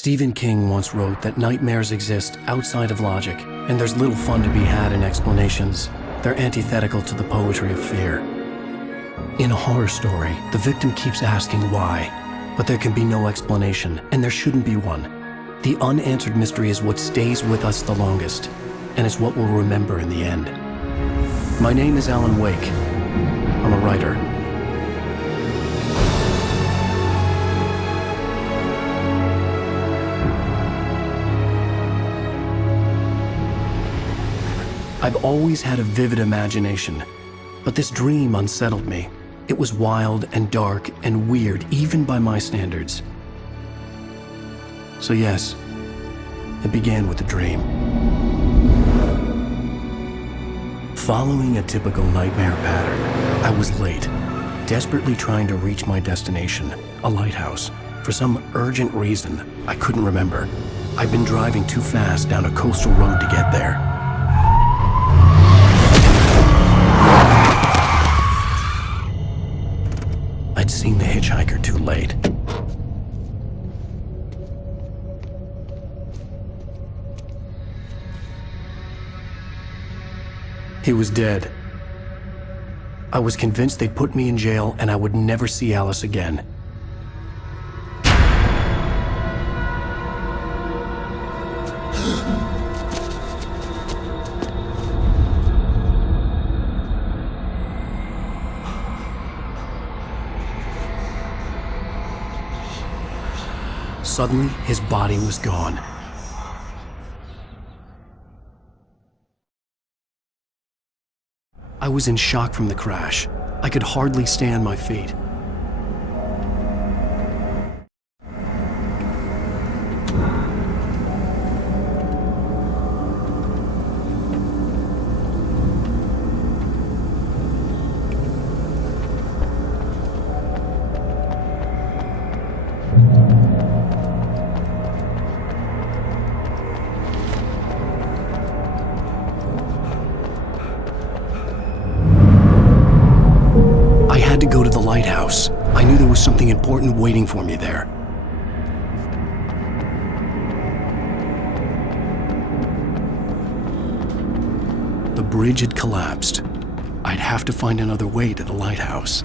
Stephen King once wrote that nightmares exist outside of logic, and there's little fun to be had in explanations. They're antithetical to the poetry of fear. In a horror story, the victim keeps asking why, but there can be no explanation, and there shouldn't be one. The unanswered mystery is what stays with us the longest, and it's what we'll remember in the end. My name is Alan Wake. I'm a writer. I've always had a vivid imagination, but this dream unsettled me. It was wild and dark and weird, even by my standards. So yes, it began with a dream. Following a typical nightmare pattern, I was late, desperately trying to reach my destination, a lighthouse. For some urgent reason, I couldn't remember. I'd been driving too fast down a coastal road to get there. I'd seen the hitchhiker too late. He was dead. I was convinced they'd put me in jail and I would never see Alice again. Suddenly, his body was gone. I was in shock from the crash. I could hardly stay on my feet. To go to the lighthouse. I knew there was something important waiting for me there. The bridge had collapsed. I'd have to find another way to the lighthouse.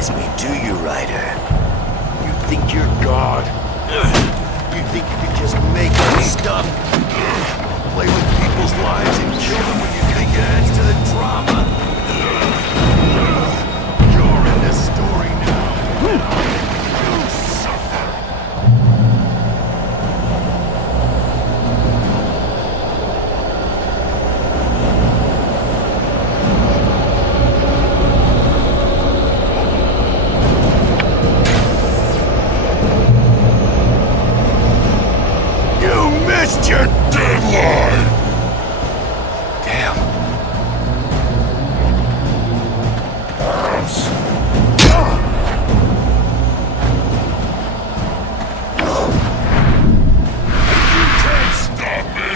Me, do you, Ryder? You think you're God? You think you can just make up stuff? Play with people's lives and kill them when you think it adds to the drama? You're in this story now. You suffer. Missed your deadline! Damn. You can't stop me!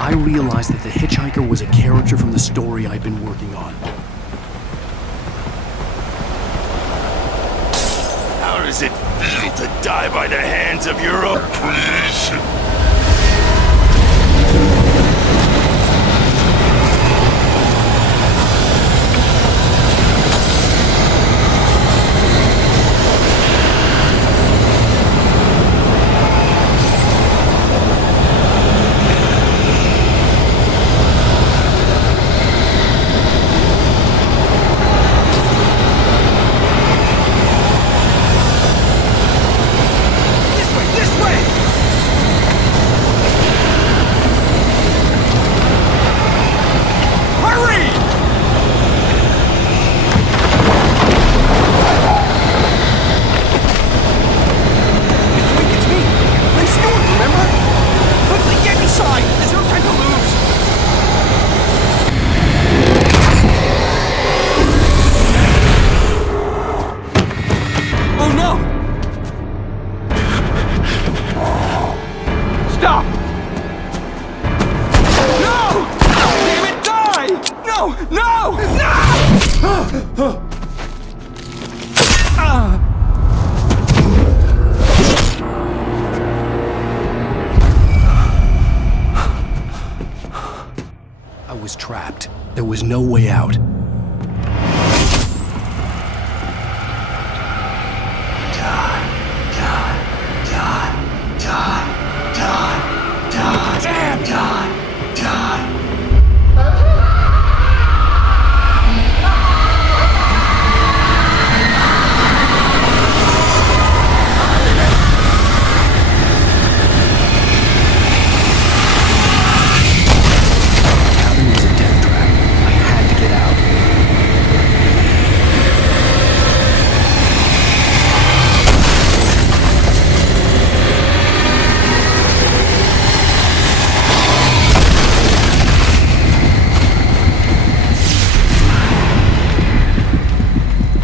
I realized that the hitchhiker was a character from the story I'd been working on. How does it feel to die by the hands of your own creation? I was trapped. There was no way out.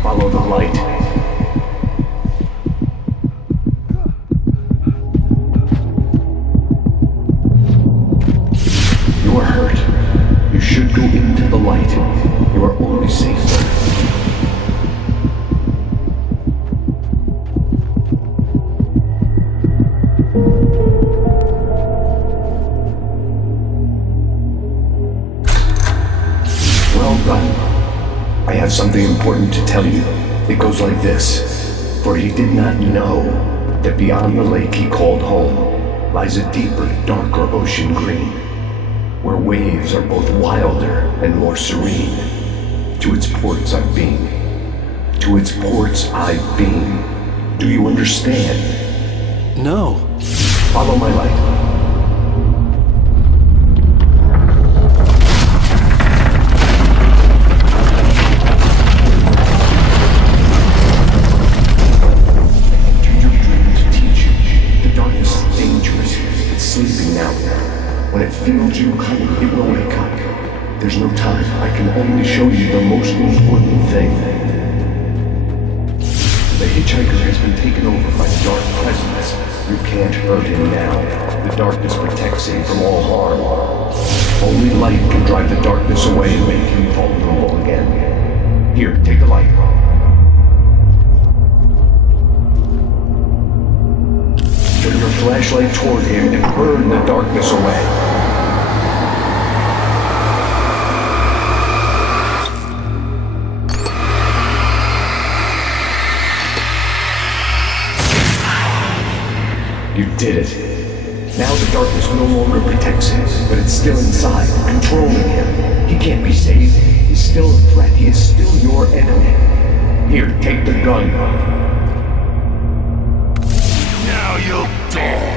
Follow the light. You are hurt. You should go into the light. You are only safe there. Well done. I have something important to tell you. It goes like this. For he did not know that beyond the lake he called home lies a deeper, darker ocean green, where waves are both wilder and more serene. To its ports I've been. To its ports I've been. Do you understand? No. Follow my light. When it feels you coming, it will wake up. There's no time. I can only show you the most important thing. The hitchhiker has been taken over by the dark presence. You can't hurt him now. The darkness protects him from all harm. Only light can drive the darkness away and make him vulnerable again. Here, take the light. Turn your flashlight toward him and burn the darkness away. You did it. Now the darkness no longer protects him, but it's still inside, controlling him. He can't be saved. He's still a threat. He is still your enemy. Here, take the gun. Now you'll die.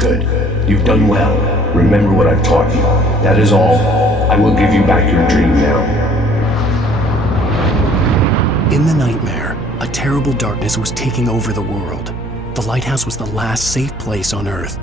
Good. You've done well. Remember what I've taught you. That is all. I will give you back your dream now. In the nightmare, a terrible darkness was taking over the world. The lighthouse was the last safe place on Earth.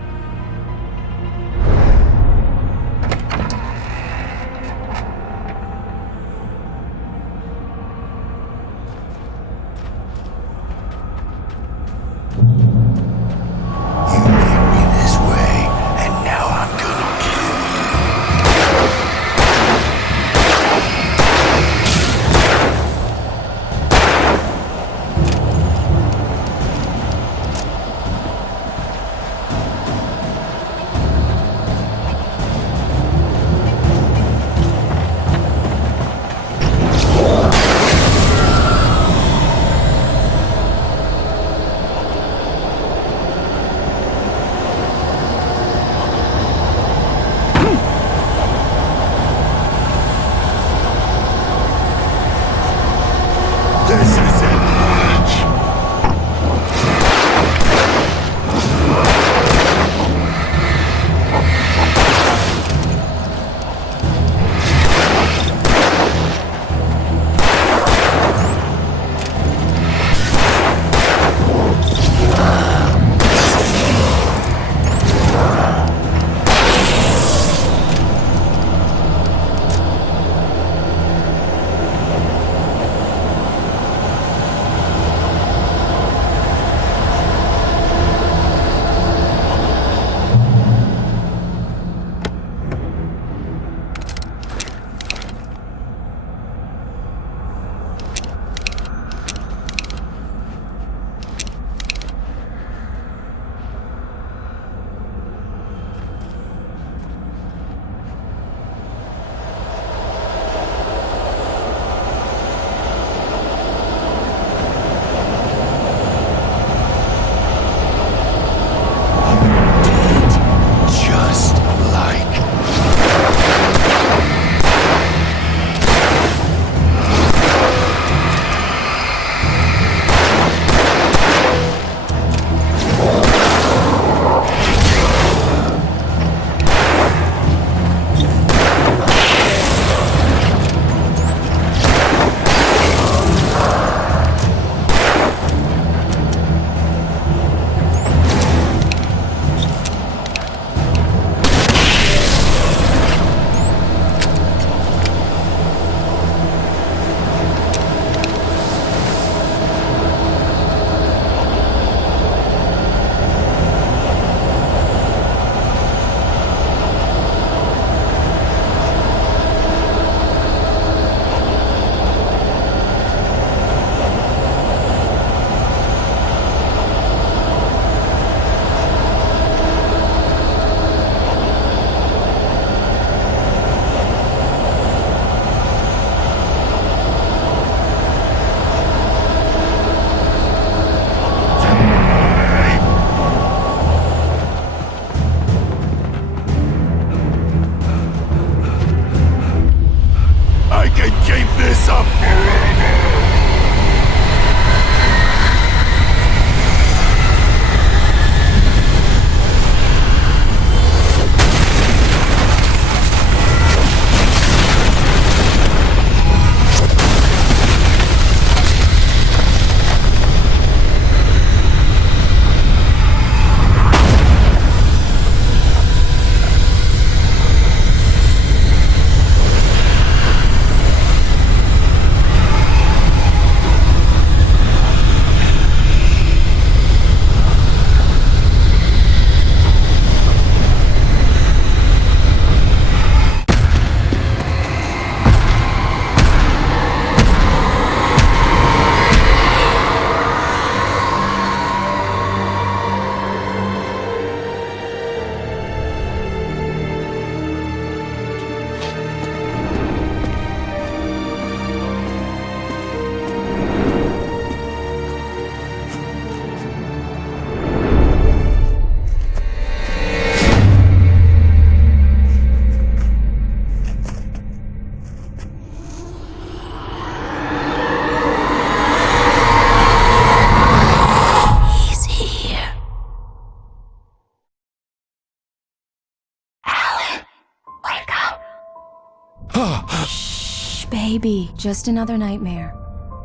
be just another nightmare.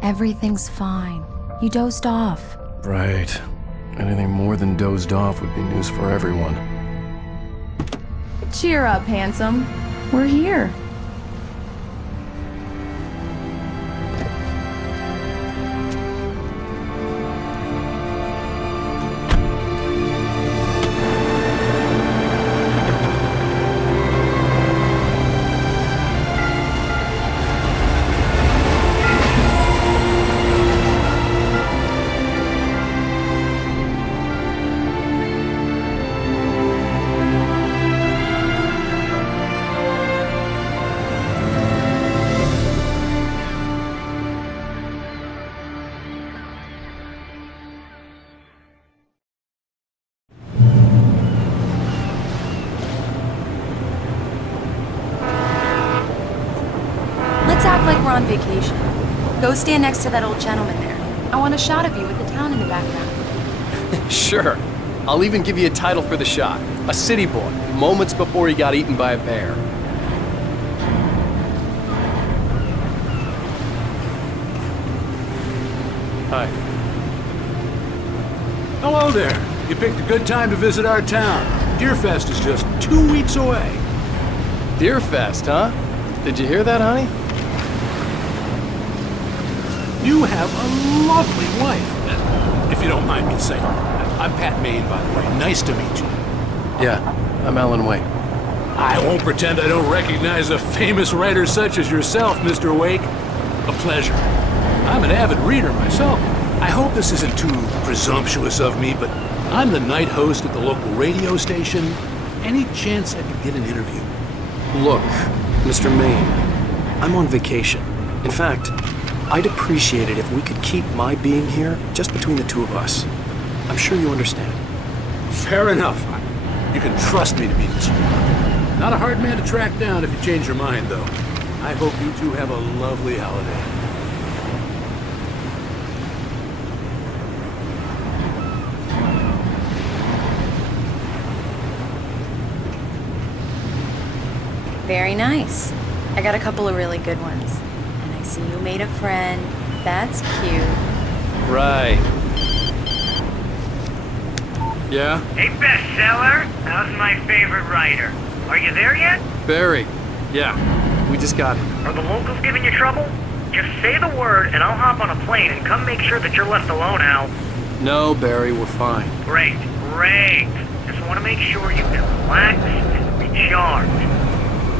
Everything's fine. You dozed off. Right. Anything more than dozed off would be news for everyone. Cheer up, handsome. We're here. Let's act like we're on vacation. Go stand next to that old gentleman there. I want a shot of you with the town in the background. Sure. I'll even give you a title for the shot. A city boy, moments before he got eaten by a bear. Hi. Hello there. You picked a good time to visit our town. Deerfest is just 2 weeks away. Deerfest, huh? Did you hear that, honey? You have a lovely wife, if you don't mind me saying. I'm Pat Maine, by the way. Nice to meet you. Yeah, I'm Alan Wake. I won't pretend I don't recognize a famous writer such as yourself, Mr. Wake. A pleasure. I'm an avid reader myself. I hope this isn't too presumptuous of me, but I'm the night host at the local radio station. Any chance I could get an interview? Look, Mr. Maine, I'm on vacation. In fact, I'd appreciate it if we could keep my being here just between the two of us. I'm sure you understand. Fair enough. You can trust me to be discreet. Not a hard man to track down if you change your mind, though. I hope you two have a lovely holiday. Very nice. I got a couple of really good ones. And I see you made a friend. That's cute. Right. Yeah? Hey, bestseller! How's my favorite writer? Are you there yet? Barry. Yeah. We just got here. Are the locals giving you trouble? Just say the word and I'll hop on a plane and come make sure that you're left alone, Al. No, Barry, we're fine. Great, great. Just want to make sure you can relax and recharge.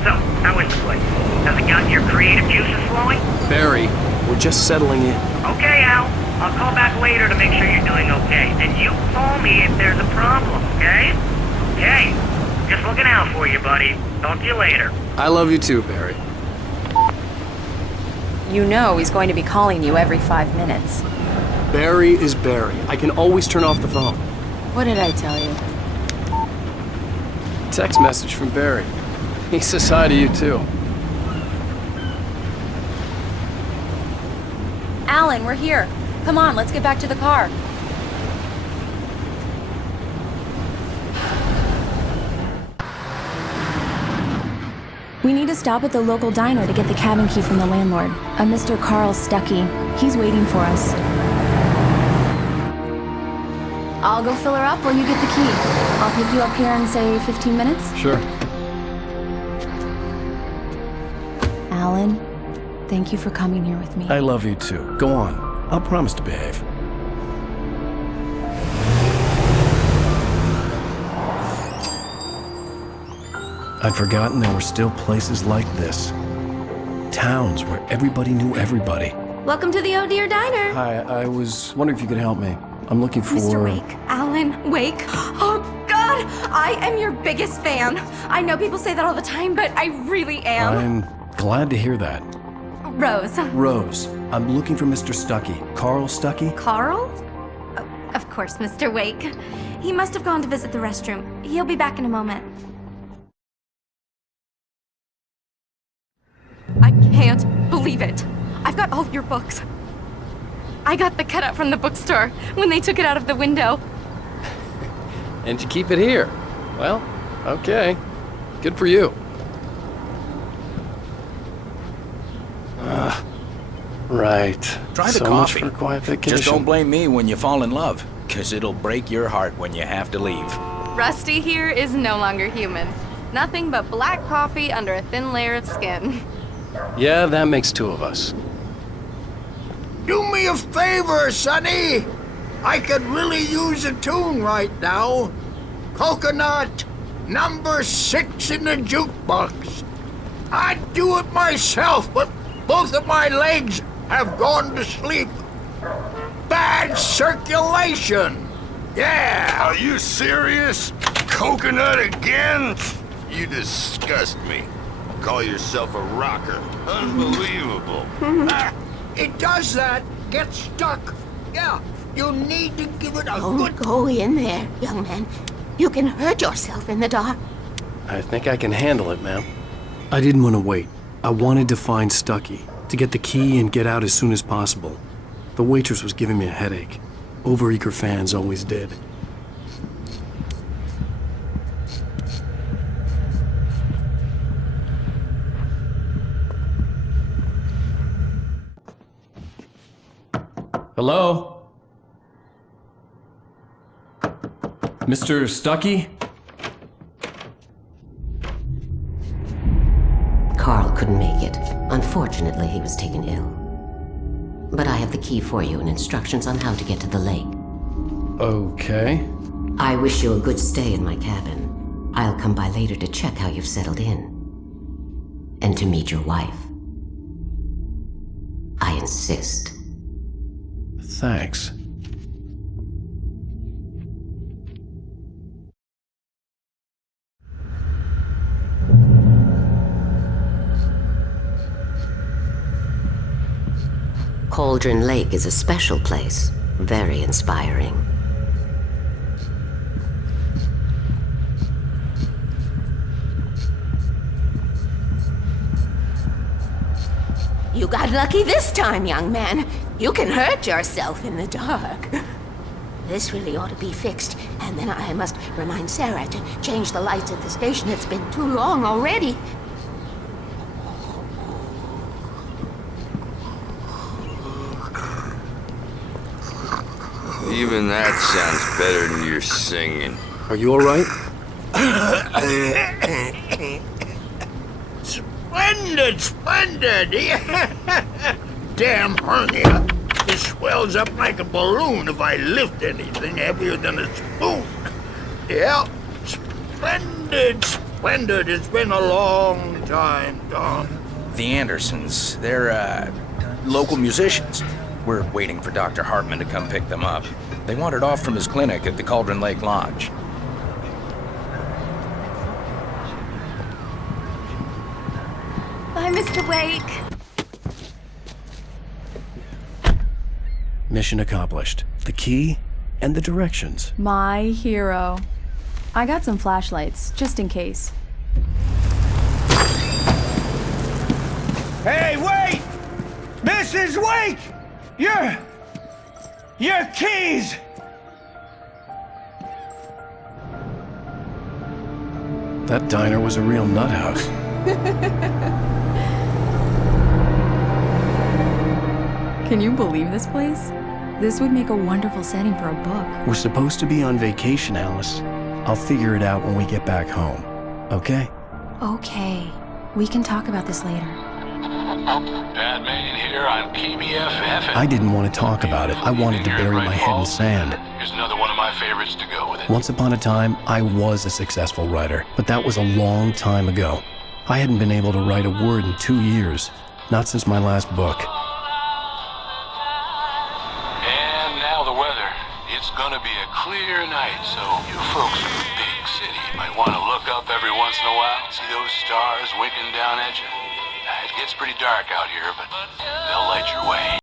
So, how is the place? Has it gotten your creative juices flowing? Barry, we're just settling in. Okay, Al. I'll call back later to make sure you're doing okay. And you call me if there's a problem, okay? Okay. Just looking out for you, buddy. Talk to you later. I love you too, Barry. You know he's going to be calling you every 5 minutes. Barry is Barry. I can always turn off the phone. What did I tell you? Text message from Barry. He says hi to you too. Alan, we're here. Come on, let's get back to the car. We need to stop at the local diner to get the cabin key from the landlord, a Mr. Carl Stuckey. He's waiting for us. I'll go fill her up while you get the key. I'll pick you up here in, say, 15 minutes? Sure. Alan, thank you for coming here with me. I love you too. Go on. I'll promise to behave. I'd forgotten there were still places like this. Towns where everybody knew everybody. Welcome to the Oh Dear Diner. Hi, I was wondering if you could help me. I'm looking for... Mr. Wake. Alan Wake. Oh, God! I am your biggest fan. I know people say that all the time, but I really am. I'm glad to hear that. Rose. Rose, I'm looking for Mr. Stuckey. Carl Stuckey? Carl? Oh, of course, Mr. Wake. He must have gone to visit the restroom. He'll be back in a moment. I can't believe it. I've got all your books. I got the cutout from the bookstore when they took it out of the window. And you keep it here. Well, okay. Good for you. Right. Try the so coffee. Much for quiet vacation. Just don't blame me when you fall in love, because it'll break your heart when you have to leave. Rusty here is no longer human. Nothing but black coffee under a thin layer of skin. Yeah, that makes two of us. Do me a favor, Sonny. I could really use a tune right now. Coconut, number 6 in the jukebox. I'd do it myself, but both of my legs have gone to sleep. Bad circulation. Yeah. Are you serious? Coconut again? You disgust me. Call yourself a rocker. Unbelievable. It does that. Get stuck. Yeah. You need to give it a Don't good... go in there, young man. You can hurt yourself in the dark. I think I can handle it, ma'am. I didn't want to wait. I wanted to find Stucky, to get the key and get out as soon as possible. The waitress was giving me a headache. Overeager fans always did. Hello? Mr. Stucky? Carl couldn't make it. Unfortunately, he was taken ill. But I have the key for you and instructions on how to get to the lake. Okay. I wish you a good stay in my cabin. I'll come by later to check how you've settled in. And to meet your wife. I insist. Thanks. Cauldron Lake is a special place. Very inspiring. You got lucky this time, young man. You can hurt yourself in the dark. This really ought to be fixed, and then I must remind Sarah to change the lights at the station. It's been too long already. Even that sounds better than your singing. Are you alright? Splendid, splendid! Damn hernia. It swells up like a balloon if I lift anything heavier than a spoon. Yeah, splendid, splendid. It's been a long time, Tom. The Andersons, they're, local musicians. We're waiting for Dr. Hartman to come pick them up. They wandered off from his clinic at the Cauldron Lake Lodge. Bye, Mr. Wake. Mission accomplished. The key and the directions. My hero. I got some flashlights, just in case. Hey, wait! Mrs. Wake! Your keys! That diner was a real nut house. Can you believe this place? This would make a wonderful setting for a book. We're supposed to be on vacation, Alice. I'll figure it out when we get back home. Okay? Okay. We can talk about this later. Batman here on PBFF. I didn't want to talk about it. I wanted to bury my head in sand. Here's another one of my favorites to go with it. Once upon a time, I was a successful writer, but that was a long time ago. I hadn't been able to write a word in 2 years. Not since my last book. And now the weather. It's gonna be a clear night, so you folks in the big city might want to look up every once in a while, see those stars winking down at you. It gets pretty dark out here, but they'll light your way.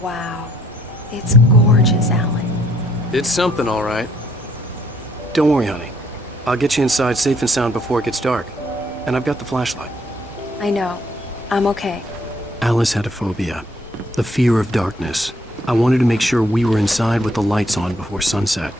Wow. It's gorgeous, Alan. It's something, alright. Don't worry, honey. I'll get you inside safe and sound before it gets dark. And I've got the flashlight. I know. I'm okay. Alice had a phobia, the fear of darkness. I wanted to make sure we were inside with the lights on before sunset.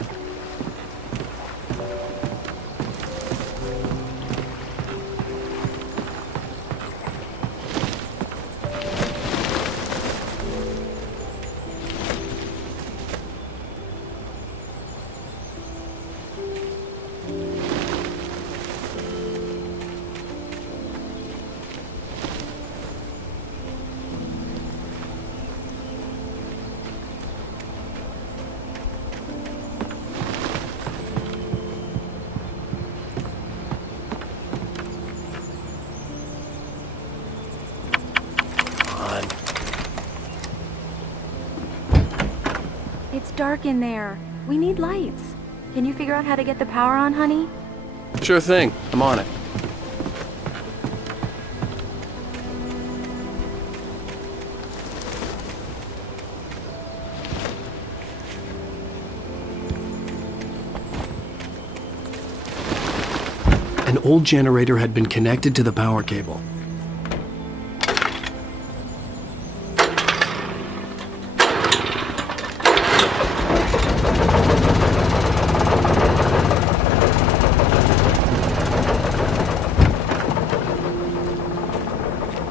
It's dark in there. We need lights. Can you figure out how to get the power on, honey? Sure thing. I'm on it. An old generator had been connected to the power cable.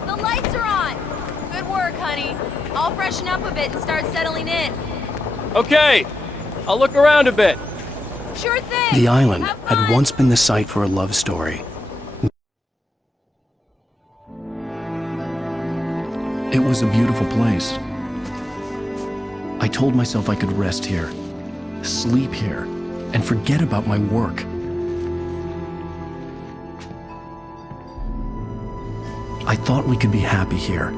The lights are on! Good work, honey. I'll freshen up a bit and start settling in. Okay, I'll look around a bit. Sure thing! The island Have had fun. once been the site for a love story. It was a beautiful place. I told myself I could rest here, sleep here, and forget about my work. I thought we could be happy here.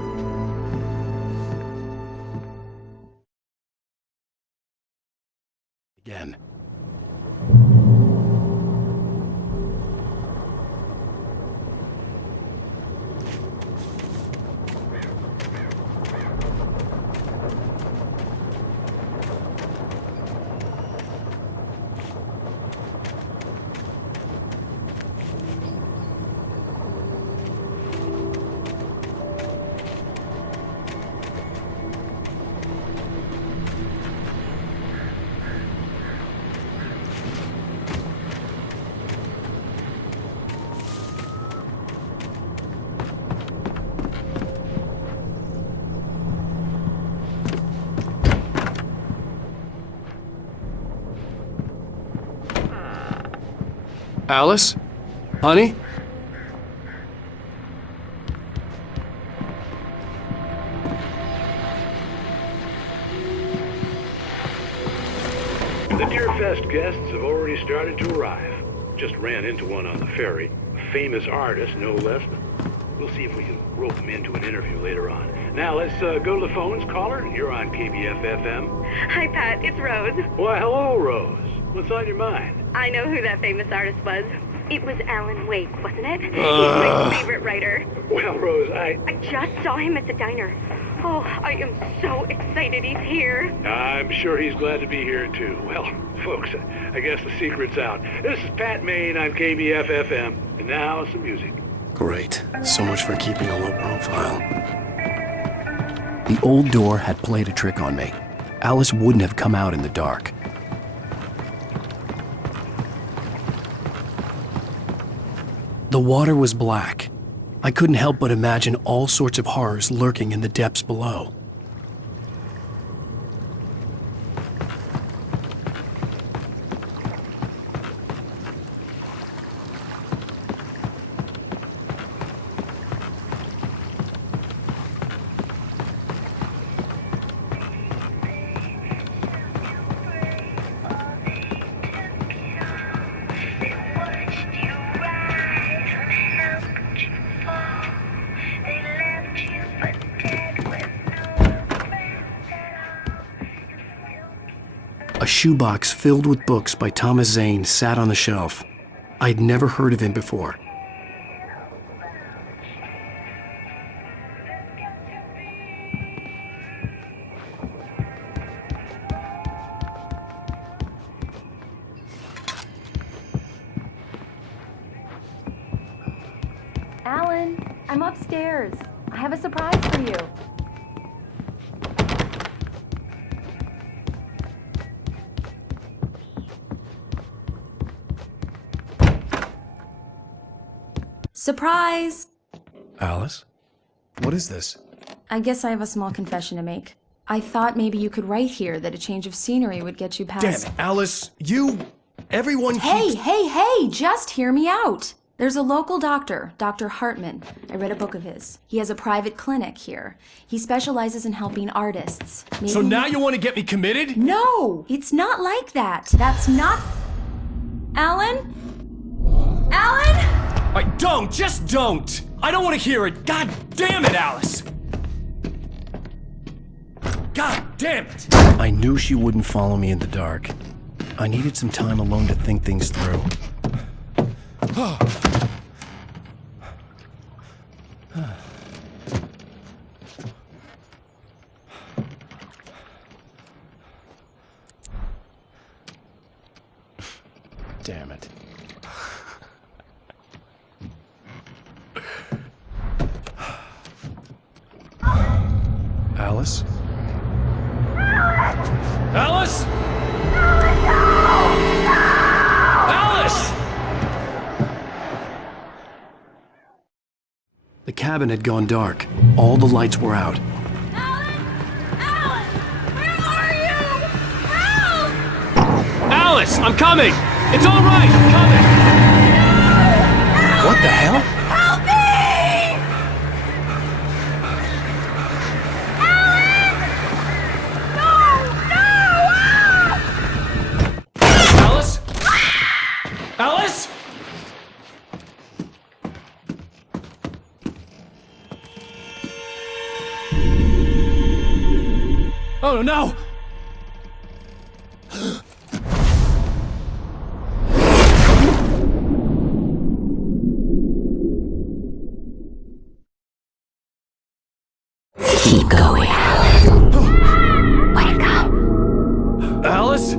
Again. Alice? Honey? The Deerfest guests have already started to arrive. Just ran into one on the ferry. A famous artist, no less. We'll see if we can rope him into an interview later on. Now let's go to the phones. Caller, you're on KBF-FM. Hi, Pat. It's Rose. Why, hello, Rose. What's on your mind? I know who that famous artist was. It was Alan Wake, wasn't it? He's my favorite writer. Well, Rose, I just saw him at the diner. Oh, I am so excited he's here. I'm sure he's glad to be here, too. Well, folks, I guess the secret's out. This is Pat Maine on KBF-FM. And now, some music. Great. So much for keeping a low profile. The old door had played a trick on me. Alice wouldn't have come out in the dark. The water was black. I couldn't help but imagine all sorts of horrors lurking in the depths below. A shoebox filled with books by Thomas Zane sat on the shelf. I'd never heard of him before. Alan? I'm upstairs. I have a surprise for you. Surprise! Alice? What is this? I guess I have a small confession to make. I thought maybe you could write here that a change of scenery would get you past... Damn it, Alice! Everyone Hey, keeps... hey! Just hear me out! There's a local doctor, Dr. Hartman. I read a book of his. He has a private clinic here. He specializes in helping artists. Maybe... So now you want to get me committed? No! It's not like that. That's not... Alan? Alan? Just don't! I don't want to hear it! God damn it, Alice! God damn it! I knew she wouldn't follow me in the dark. I needed some time alone to think things through. Damn it. Alice? Alice? Alice! The cabin had gone dark. All the lights were out. Alice, I'm coming! It's all right, I'm coming! What the hell? Help me! Alice? Alice? Oh no! Keep going. Wake up. Alice?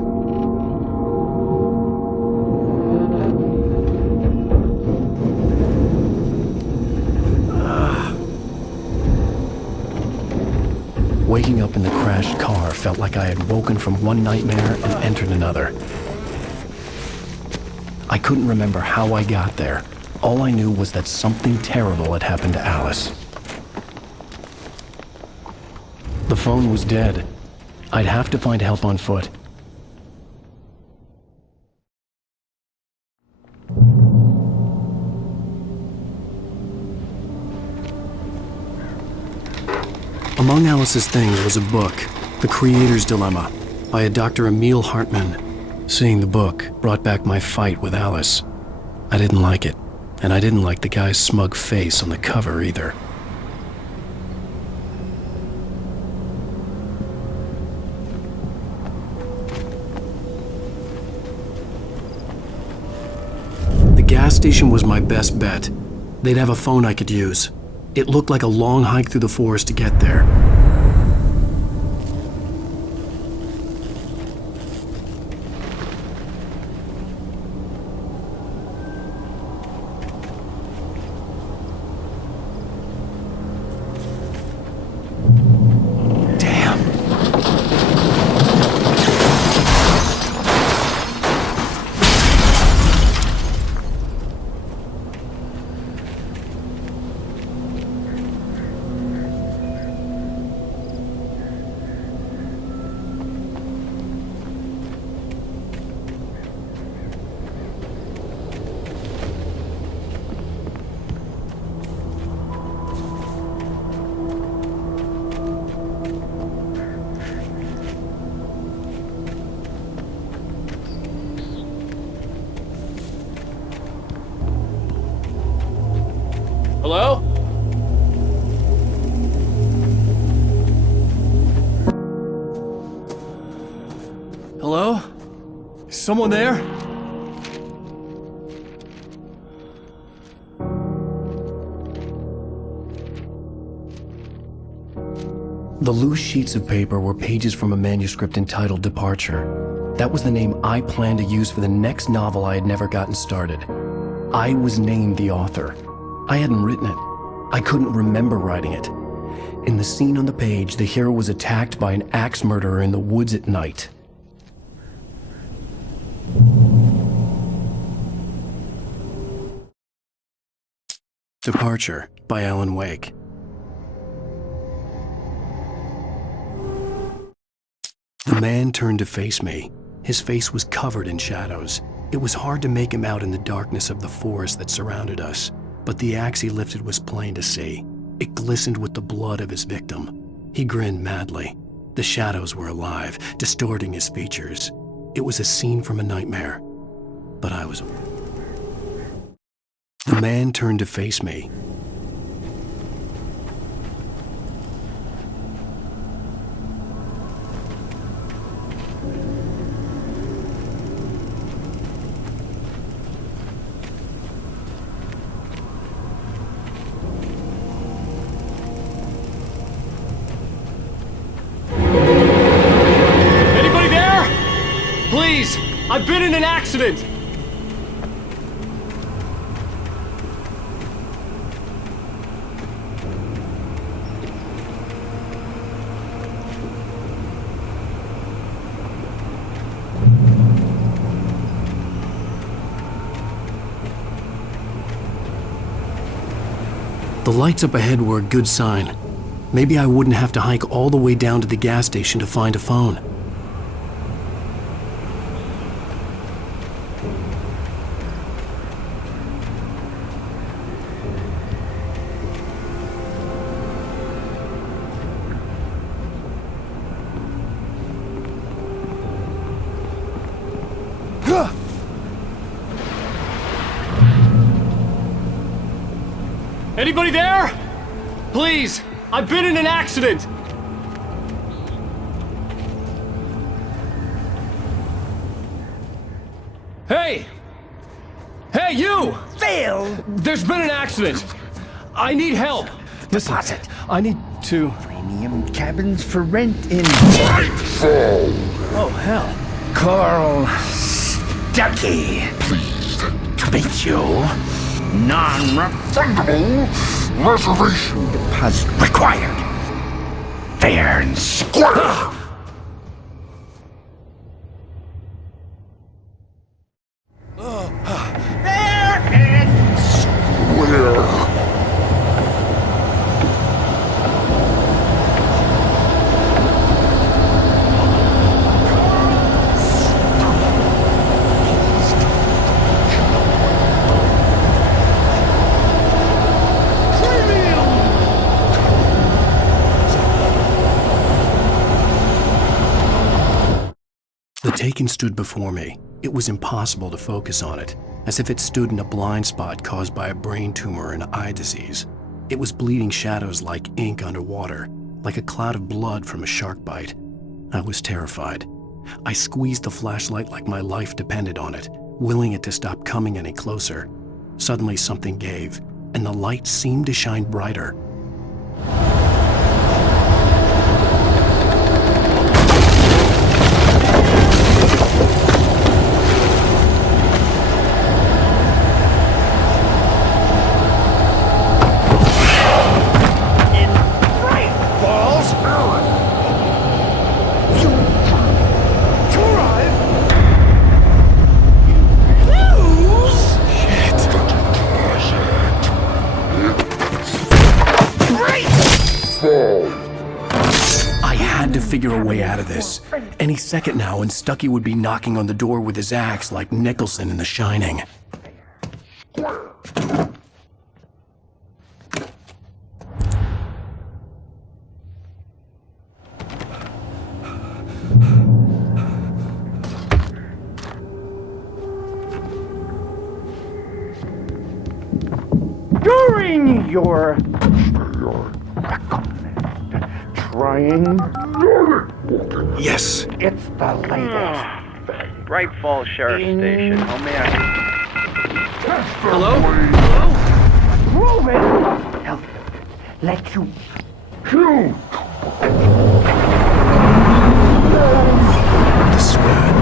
Waking up in the crashed car felt like I had woken from one nightmare and entered another. I couldn't remember how I got there. All I knew was that something terrible had happened to Alice. The phone was dead. I'd have to find help on foot. Among Alice's things was a book, The Creator's Dilemma, by a Dr. Emil Hartman. Seeing the book brought back my fight with Alice. I didn't like it, and I didn't like the guy's smug face on the cover either. The gas station was my best bet. They'd have a phone I could use. It looked like a long hike through the forest to get there. Hello? Hello? Is someone there? The loose sheets of paper were pages from a manuscript entitled Departure. That was the name I planned to use for the next novel I had never gotten started. I was named the author. I hadn't written it. I couldn't remember writing it. In the scene on the page, the hero was attacked by an axe murderer in the woods at night. Departure by Alan Wake. The man turned to face me. His face was covered in shadows. It was hard to make him out in the darkness of the forest that surrounded us, but the axe he lifted was plain to see. It glistened with the blood of his victim. He grinned madly. The shadows were alive, distorting his features. It was a scene from a nightmare, but I was... The man turned to face me. Anybody there? Please, I've been in an accident. The lights up ahead were a good sign. Maybe I wouldn't have to hike all the way down to the gas station to find a phone. Anybody there? Please, I've been in an accident. Hey! Hey, you! Phil! There's been an accident. I need help. Listen, I need to... Premium cabins for rent in... Nightfall! Oh, hell. Carl Stuckey. Pleased to meet you. Non-refundable reservation deposit required. Fair and square. Fair and square. The Taken stood before me. It was impossible to focus on it, as if it stood in a blind spot caused by a brain tumor and eye disease. It was bleeding shadows like ink underwater, like a cloud of blood from a shark bite. I was terrified. I squeezed the flashlight like my life depended on it, willing it to stop coming any closer. Suddenly something gave, and the light seemed to shine brighter. I had to figure a way out of this. Any second now, and Stuckey would be knocking on the door with his axe like Nicholson in The Shining. During your trying. Yes. It's the latest. Bright Falls Sheriff Station. How may I... Hello? Prove it! Tell them. Let you shoot! This is bad.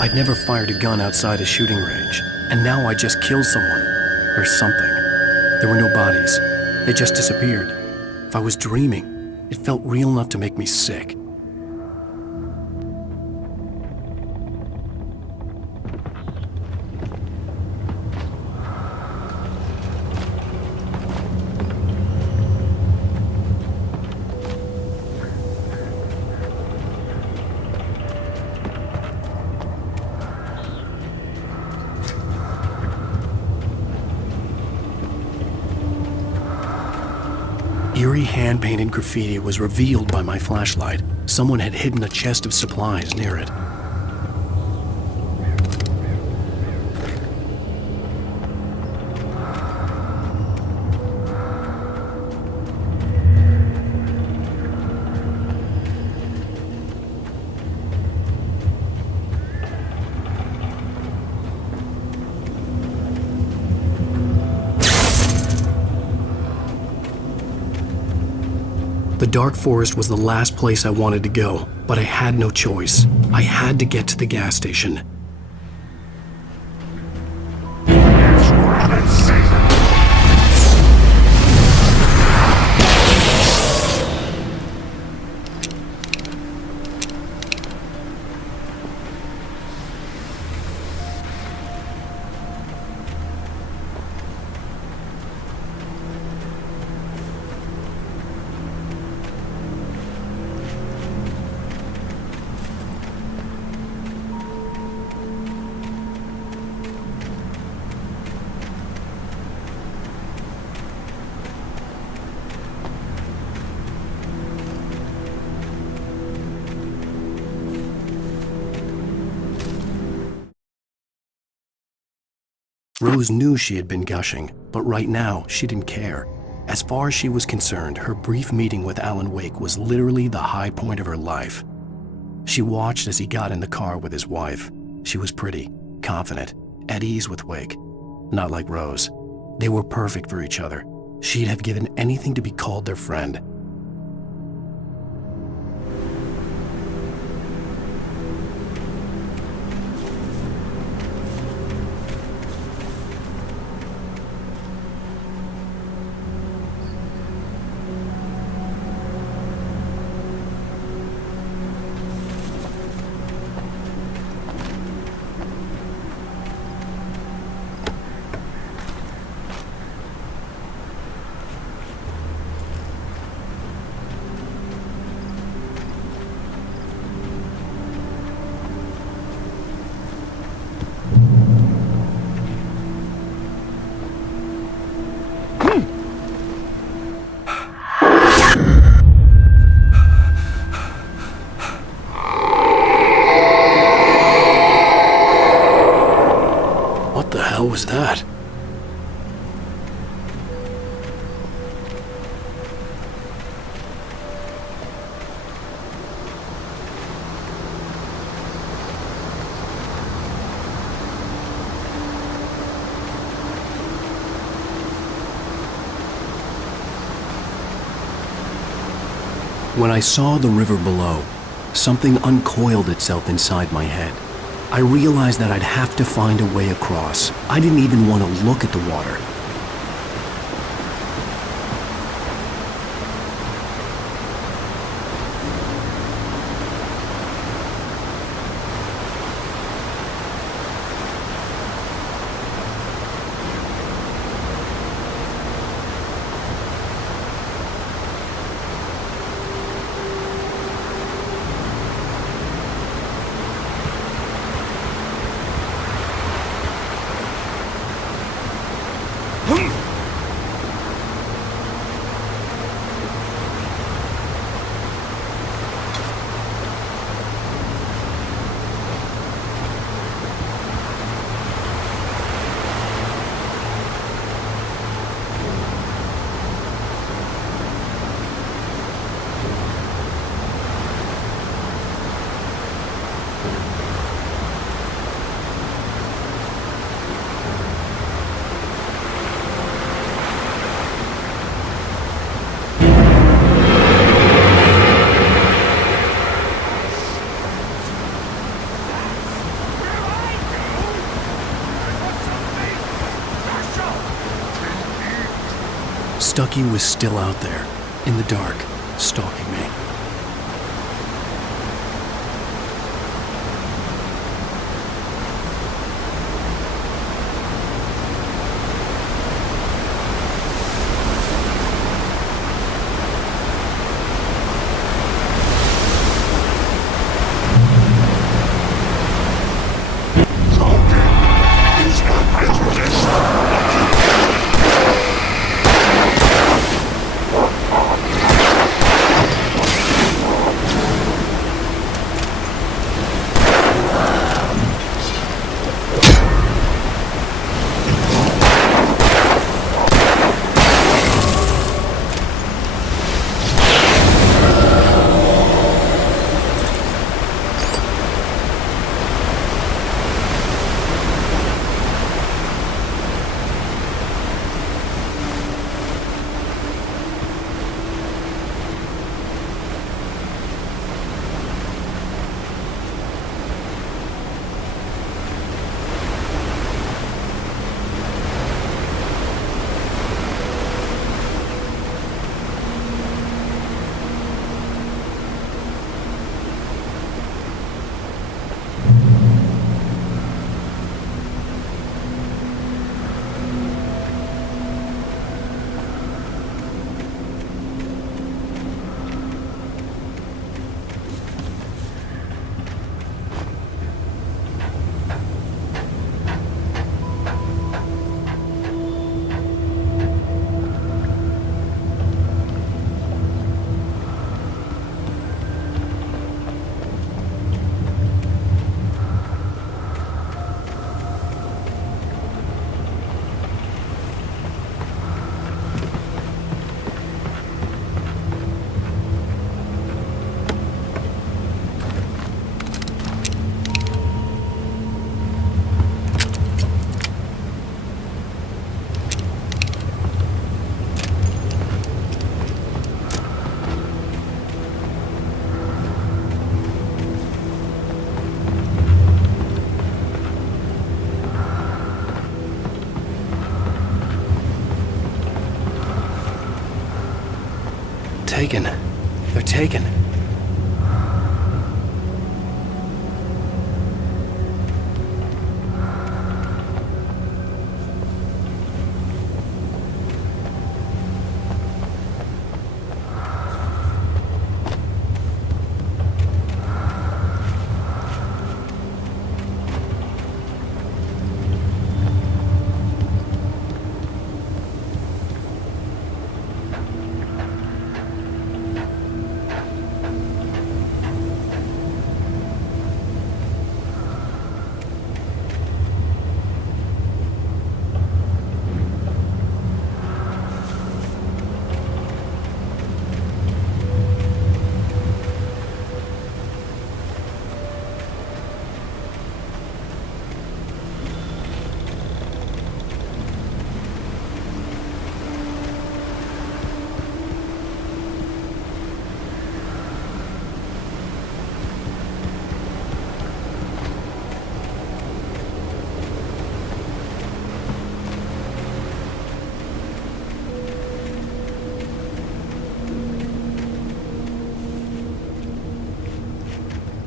I'd never fired a gun outside a shooting range, and now I just killed someone. Or something. There were no bodies. They just disappeared. If I was dreaming, it felt real enough to make me sick. Eerie hand-painted graffiti was revealed by my flashlight. Someone had hidden a chest of supplies near it. The dark forest was the last place I wanted to go, but I had no choice. I had to get to the gas station. Rose knew she had been gushing, but right now, she didn't care. As far as she was concerned, her brief meeting with Alan Wake was literally the high point of her life. She watched as he got in the car with his wife. She was pretty, confident, at ease with Wake. Not like Rose. They were perfect for each other. She'd have given anything to be called their friend. What the hell was that? When I saw the river below, something uncoiled itself inside my head. I realized that I'd have to find a way across. I didn't even want to look at the water. Stucky was still out there, in the dark, stalking me. Taken. They're taken.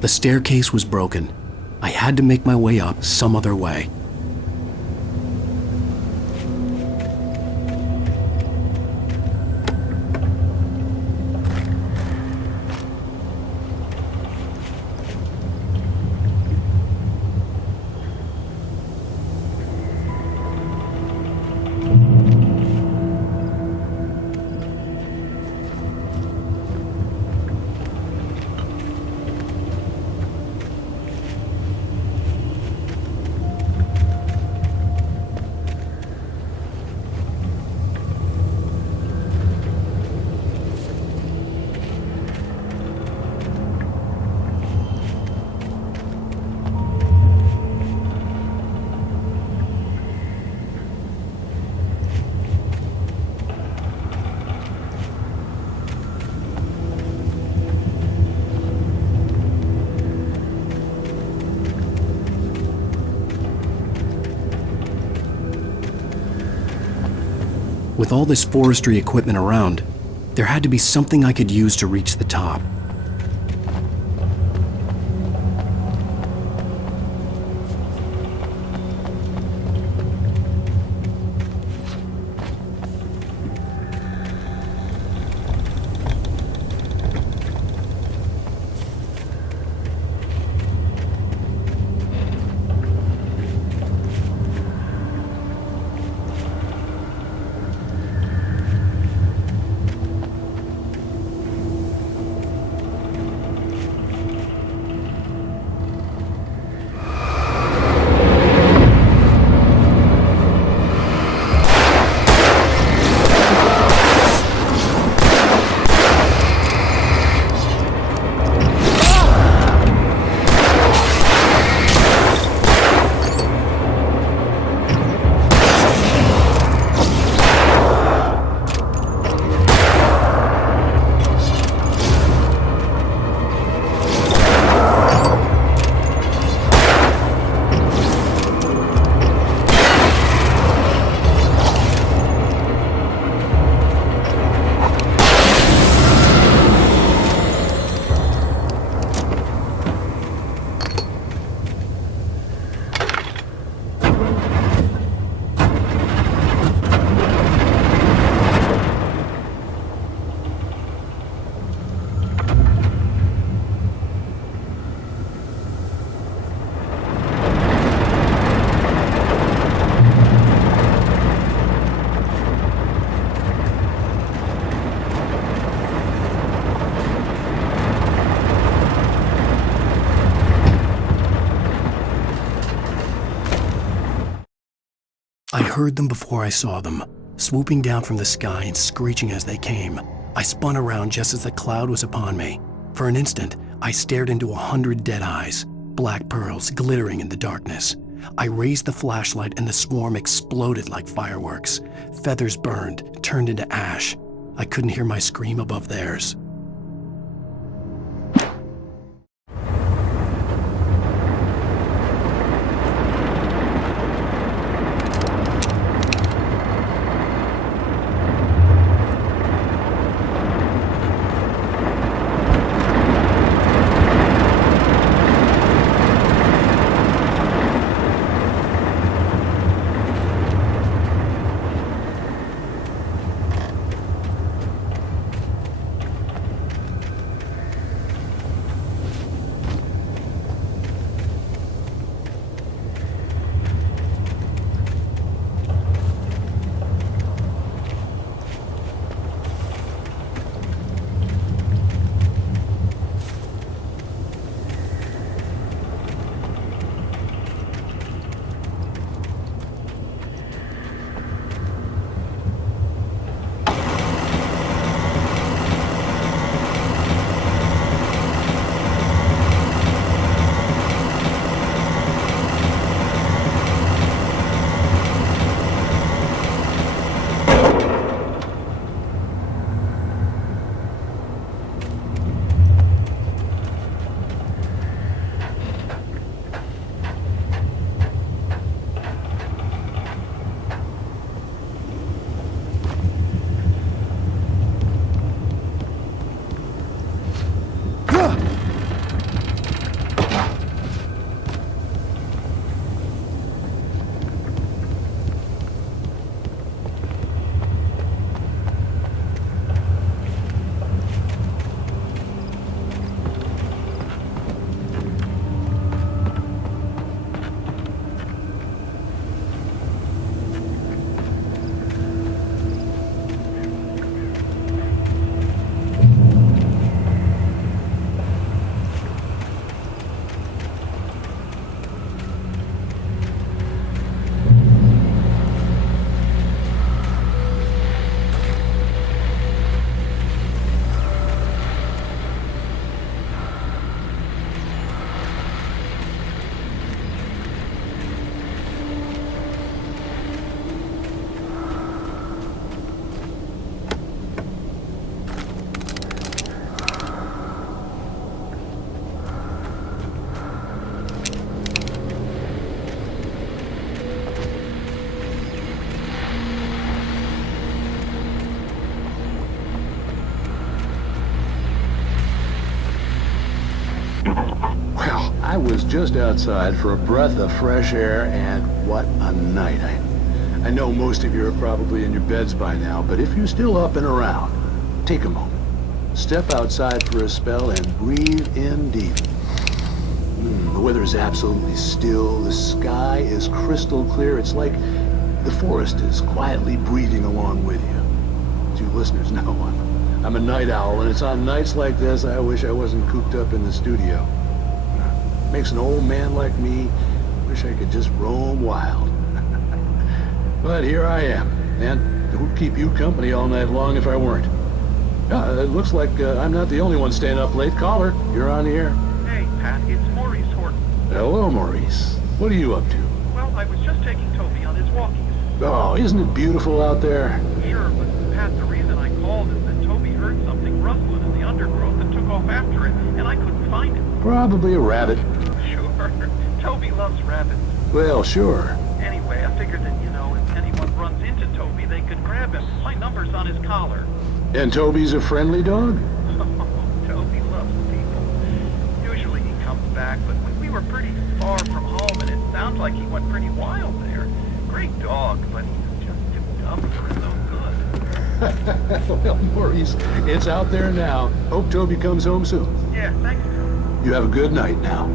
The staircase was broken. I had to make my way up some other way. With all this forestry equipment around, there had to be something I could use to reach the top. I heard them before I saw them, swooping down from the sky and screeching as they came. I spun around just as the cloud was upon me. For an instant, I stared into 100 dead eyes, black pearls glittering in the darkness. I raised the flashlight and the swarm exploded like fireworks. Feathers burned, turned into ash. I couldn't hear my scream above theirs. I was just outside for a breath of fresh air, and what a night. I know most of you are probably in your beds by now, but if you're still up and around, take a moment. Step outside for a spell and breathe in deep. The weather is absolutely still. The sky is crystal clear. It's like the forest is quietly breathing along with you. As you listeners know, I'm a night owl, and it's on nights like this I wish I wasn't cooped up in the studio. Makes an old man like me wish I could just roam wild. But here I am, and who'd keep you company all night long if I weren't? It looks like I'm not the only one staying up late. Caller, you're on the air. Hey, Pat, it's Maurice Horton. Hello, Maurice. What are you up to? Well, I was just taking Toby on his walkies. Oh, isn't it beautiful out there? Sure, but Pat, the reason I called is that Toby heard something rustling in the undergrowth and took off after it, and I couldn't find it. Probably a rabbit. Sure. Toby loves rabbits. Well, sure. Anyway, I figured that, if anyone runs into Toby, they could grab him. My number's on his collar. And Toby's a friendly dog? Toby loves people. Usually he comes back, but when we were pretty far from home, and it sounds like he went pretty wild there. Great dog, but he's just too dumb for his own good. Well, Maurice, it's out there now. Hope Toby comes home soon. Yeah, thanks. You have a good night now.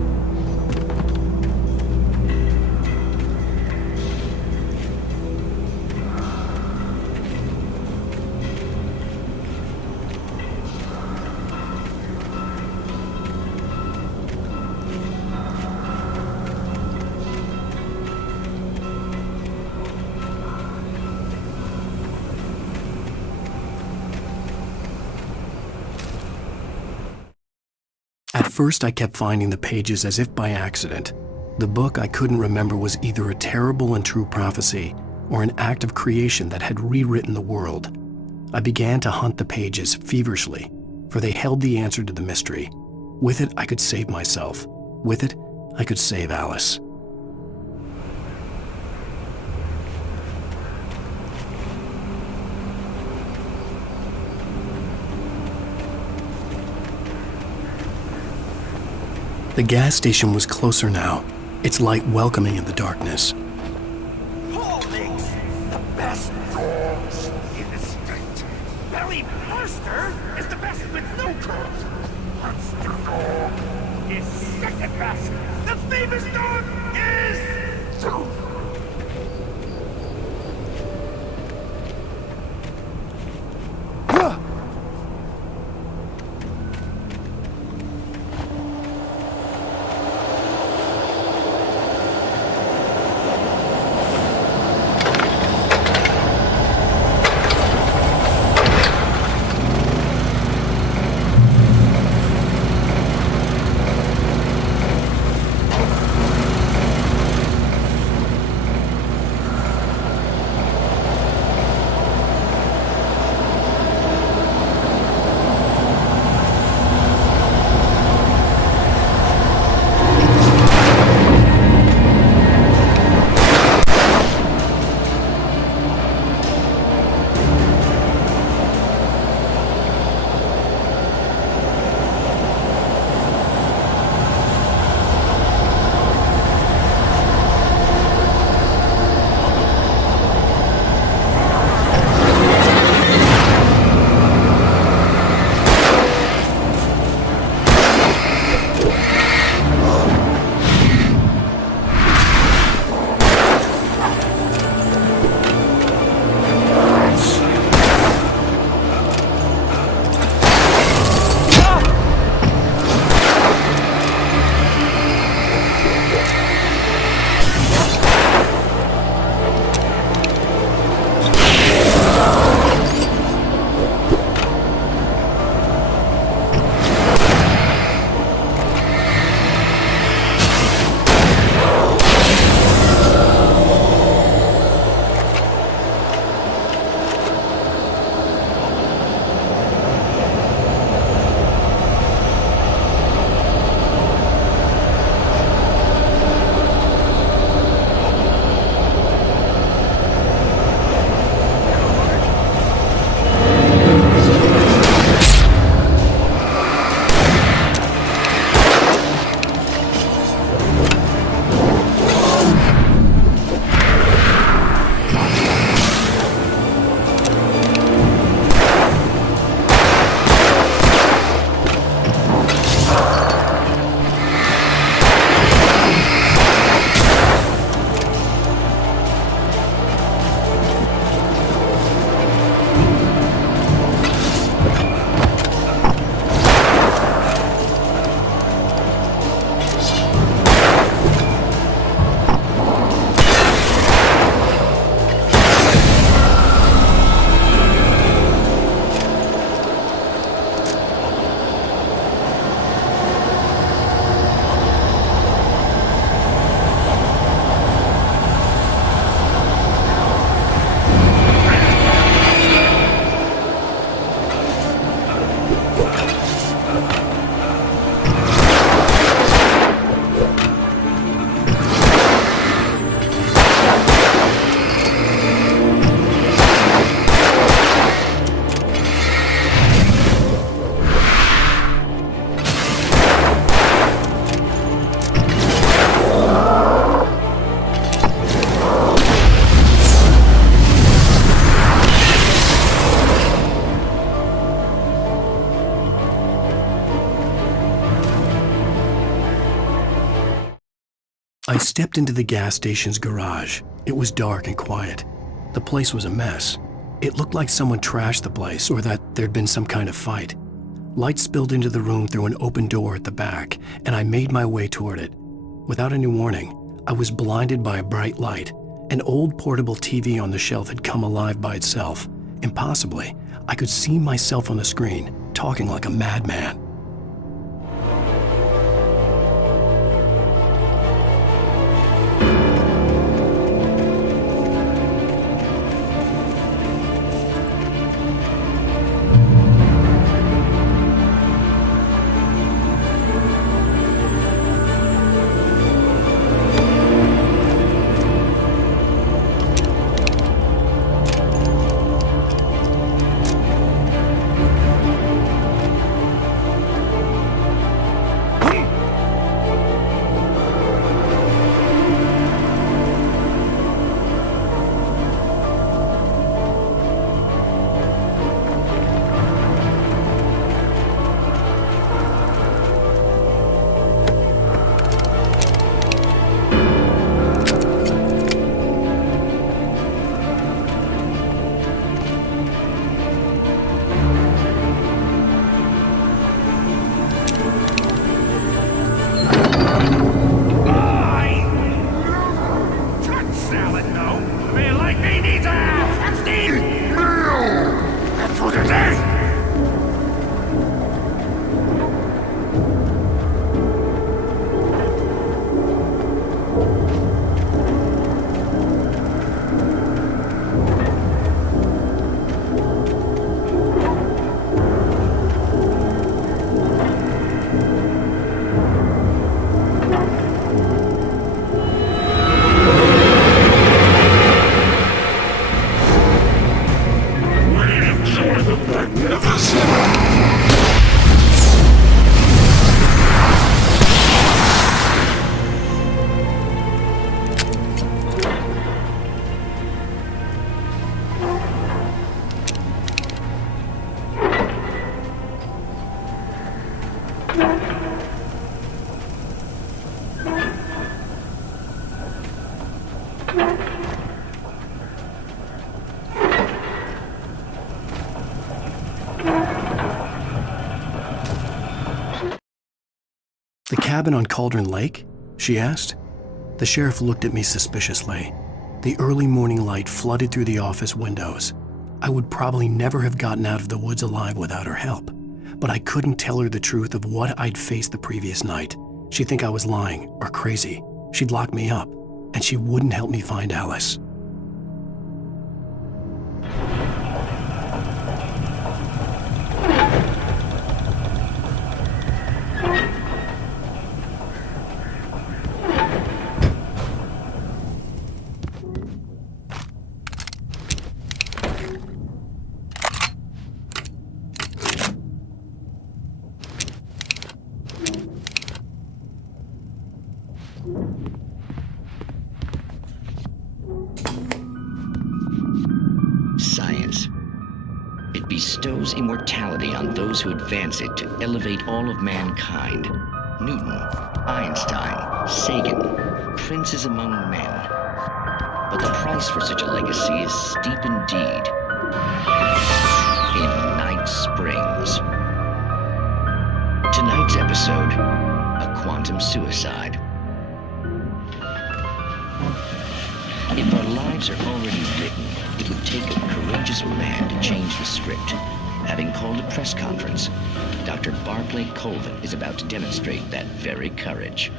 At first, I kept finding the pages as if by accident. The book I couldn't remember was either a terrible and true prophecy or an act of creation that had rewritten the world. I began to hunt the pages feverishly, for they held the answer to the mystery. With it, I could save myself. With it, I could save Alice. The gas station was closer now, its light welcoming in the darkness. Paul makes the best dogs in the state. Barry Brewster is the best with no curls. Monster Dog is second best. The famous dog is... I stepped into the gas station's garage. It was dark and quiet. The place was a mess. It looked like someone trashed the place or that there'd been some kind of fight. Light spilled into the room through an open door at the back, and I made my way toward it. Without any warning, I was blinded by a bright light. An old portable TV on the shelf had come alive by itself. Impossibly, I could see myself on the screen, talking like a madman. "The cabin on Cauldron Lake?" she asked. The sheriff looked at me suspiciously. The early morning light flooded through the office windows. I would probably never have gotten out of the woods alive without her help, but I couldn't tell her the truth of what I'd faced the previous night. She'd think I was lying or crazy. She'd lock me up, and she wouldn't help me find Alice. Science. It bestows immortality on those who advance it to elevate all of mankind. Newton, Einstein, Sagan, princes among men. But the price for such a legacy is steep indeed. In Night Springs. Tonight's episode, a quantum suicide. If our lives are already written, it would take a courageous man to change the script. Having called a press conference, Dr. Barclay Colvin is about to demonstrate that very courage.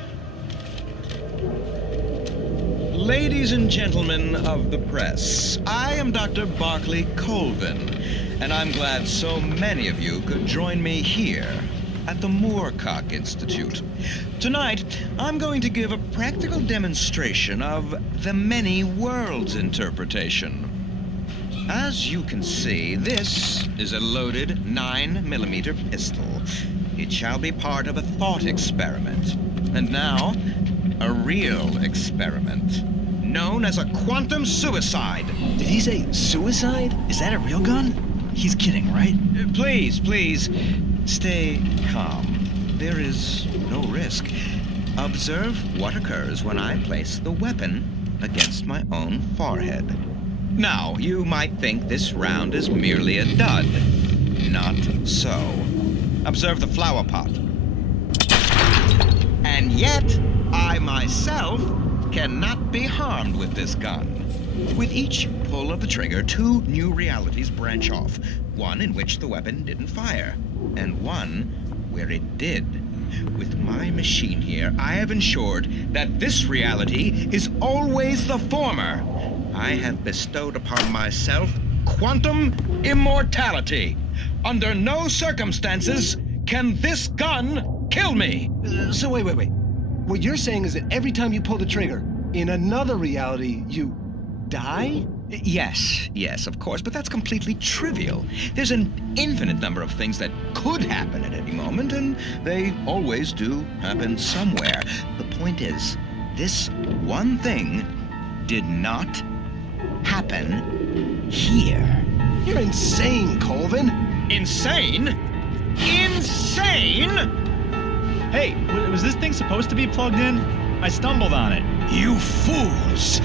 Ladies and gentlemen of the press, I am Dr. Barclay Colvin, and I'm glad so many of you could join me here at the Moorcock Institute. Tonight, I'm going to give a practical demonstration of the many worlds interpretation. As you can see, this is a loaded 9mm pistol. It shall be part of a thought experiment. And now, a real experiment, known as a quantum suicide. Did he say suicide? Is that a real gun? He's kidding, right? Please, stay calm. There is no risk. Observe what occurs when I place the weapon against my own forehead. Now, you might think this round is merely a dud. Not so. Observe the flower pot. And yet, I myself cannot be harmed with this gun. With each pull of the trigger, 2 new realities branch off. One in which the weapon didn't fire, and one where it did. With my machine here, I have ensured that this reality is always the former. I have bestowed upon myself quantum immortality. Under no circumstances can this gun kill me. So wait. What you're saying is that every time you pull the trigger, in another reality, you die? Yes, of course, but that's completely trivial. There's an infinite number of things that could happen at any moment, and they always do happen somewhere. The point is, this one thing did not happen here. You're insane, Colvin. Insane? Insane? Hey, was this thing supposed to be plugged in? I stumbled on it. You fools!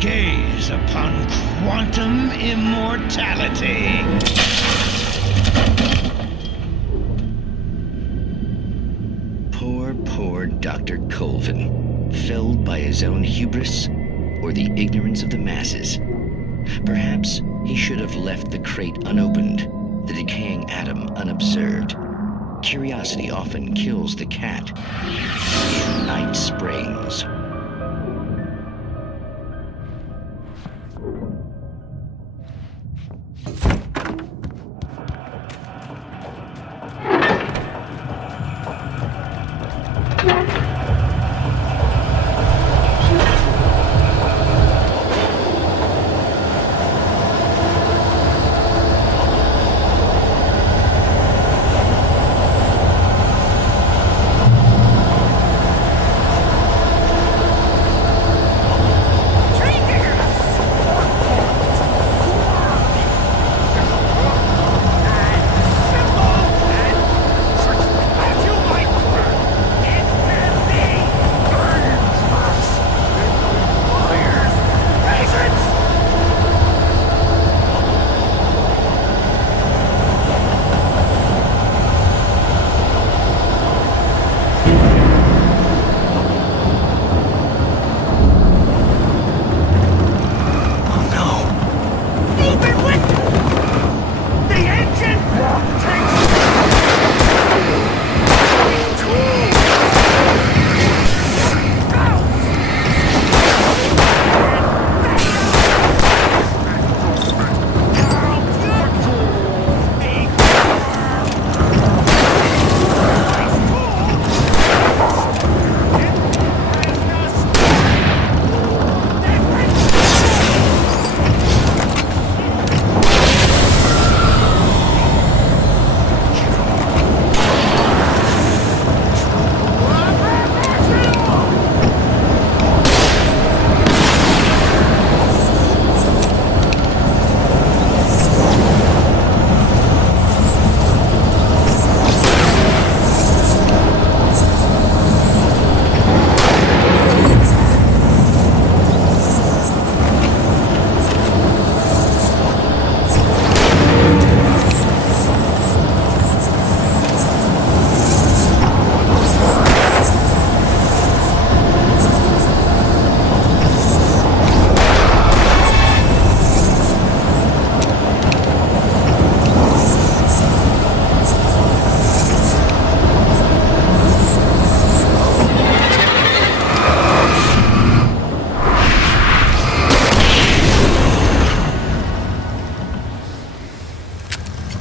Gaze upon quantum immortality. Poor Dr. Colvin, felled by his own hubris or the ignorance of the masses. Perhaps he should have left the crate unopened, the decaying atom unobserved. Curiosity often kills the cat. Night Springs.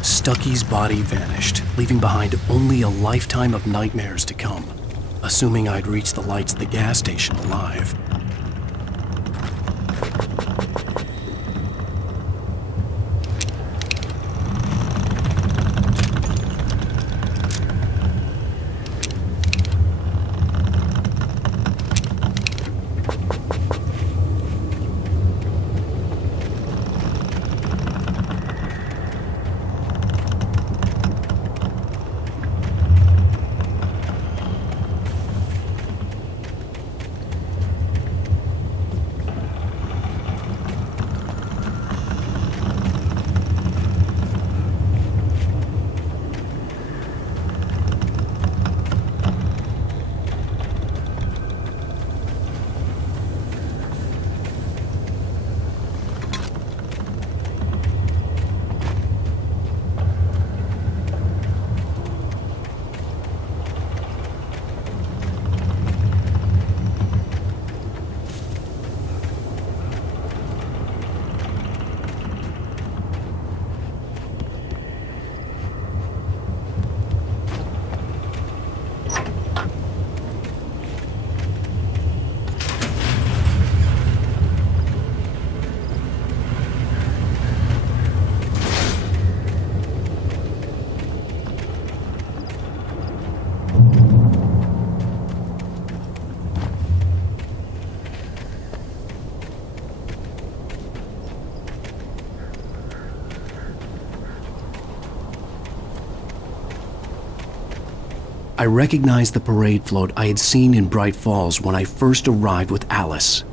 Stucky's body vanished, leaving behind only a lifetime of nightmares to come, assuming I'd reach the lights at the gas station alive. I recognized the parade float I had seen in Bright Falls when I first arrived with Alice.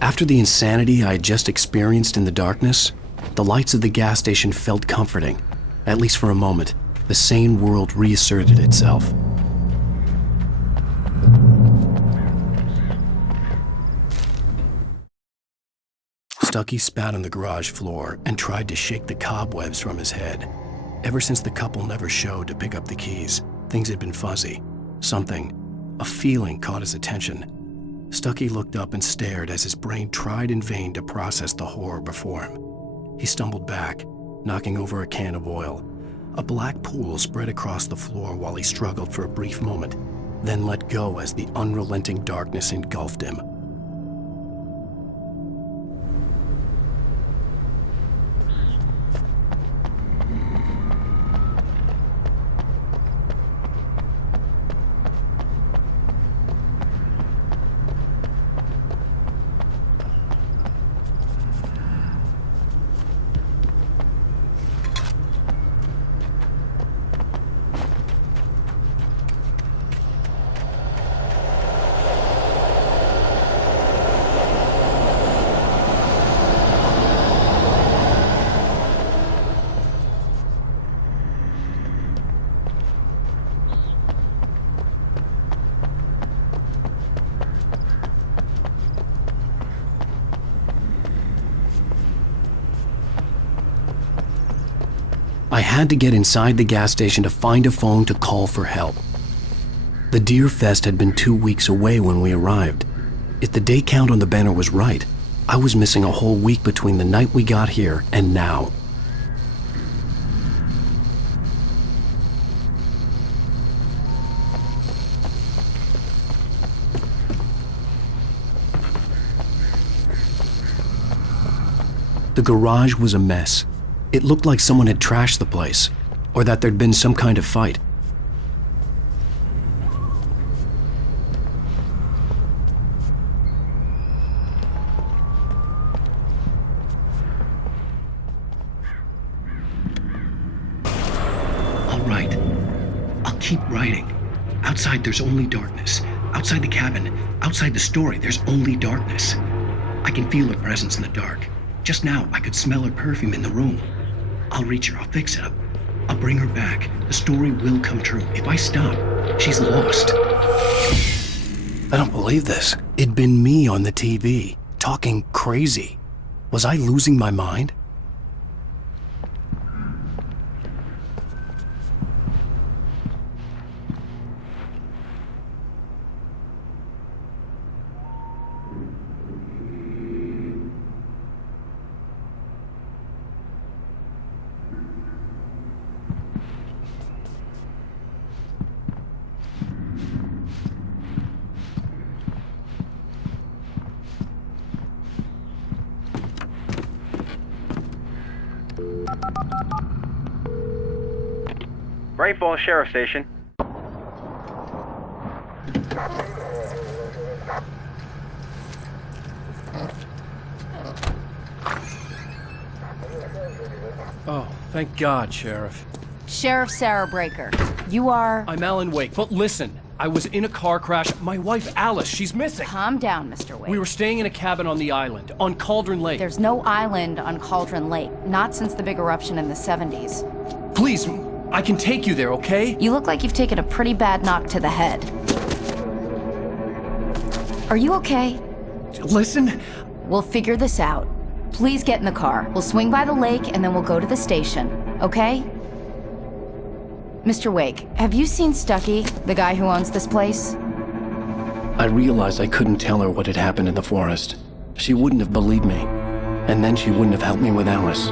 After the insanity I had just experienced in the darkness, the lights of the gas station felt comforting. At least for a moment, the sane world reasserted itself. Stucky spat on the garage floor and tried to shake the cobwebs from his head. Ever since the couple never showed to pick up the keys, things had been fuzzy. A feeling caught his attention. Stucky looked up and stared as his brain tried in vain to process the horror before him. He stumbled back, knocking over a can of oil. A black pool spread across the floor while he struggled for a brief moment, then let go as the unrelenting darkness engulfed him. I had to get inside the gas station to find a phone to call for help. The Deer Fest had been 2 weeks away when we arrived. If the day count on the banner was right, I was missing a whole week between the night we got here and now. The garage was a mess. It looked like someone had trashed the place, or that there'd been some kind of fight. All right, I'll keep writing. Outside there's only darkness. Outside the cabin, outside the story, there's only darkness. I can feel her presence in the dark. Just now, I could smell her perfume in the room. I'll reach her, I'll fix it up. I'll bring her back. The story will come true. If I stop, she's lost. I don't believe this. It'd been me on the TV, talking crazy. Was I losing my mind? Bright Falls Sheriff Station. Oh, thank God, Sheriff. Sheriff Sarah Breaker. You are... I'm Alan Wake, but listen. I was in a car crash. My wife, Alice, she's missing. Calm down, Mr. Wake. We were staying in a cabin on the island, on Cauldron Lake. There's no island on Cauldron Lake. Not since the big eruption in the 70s. Please, I can take you there, okay? You look like you've taken a pretty bad knock to the head. Are you okay? Listen. We'll figure this out. Please get in the car. We'll swing by the lake and then we'll go to the station, okay? Mr. Wake, have you seen Stucky, the guy who owns this place? I realized I couldn't tell her what had happened in the forest. She wouldn't have believed me, and then she wouldn't have helped me with Alice.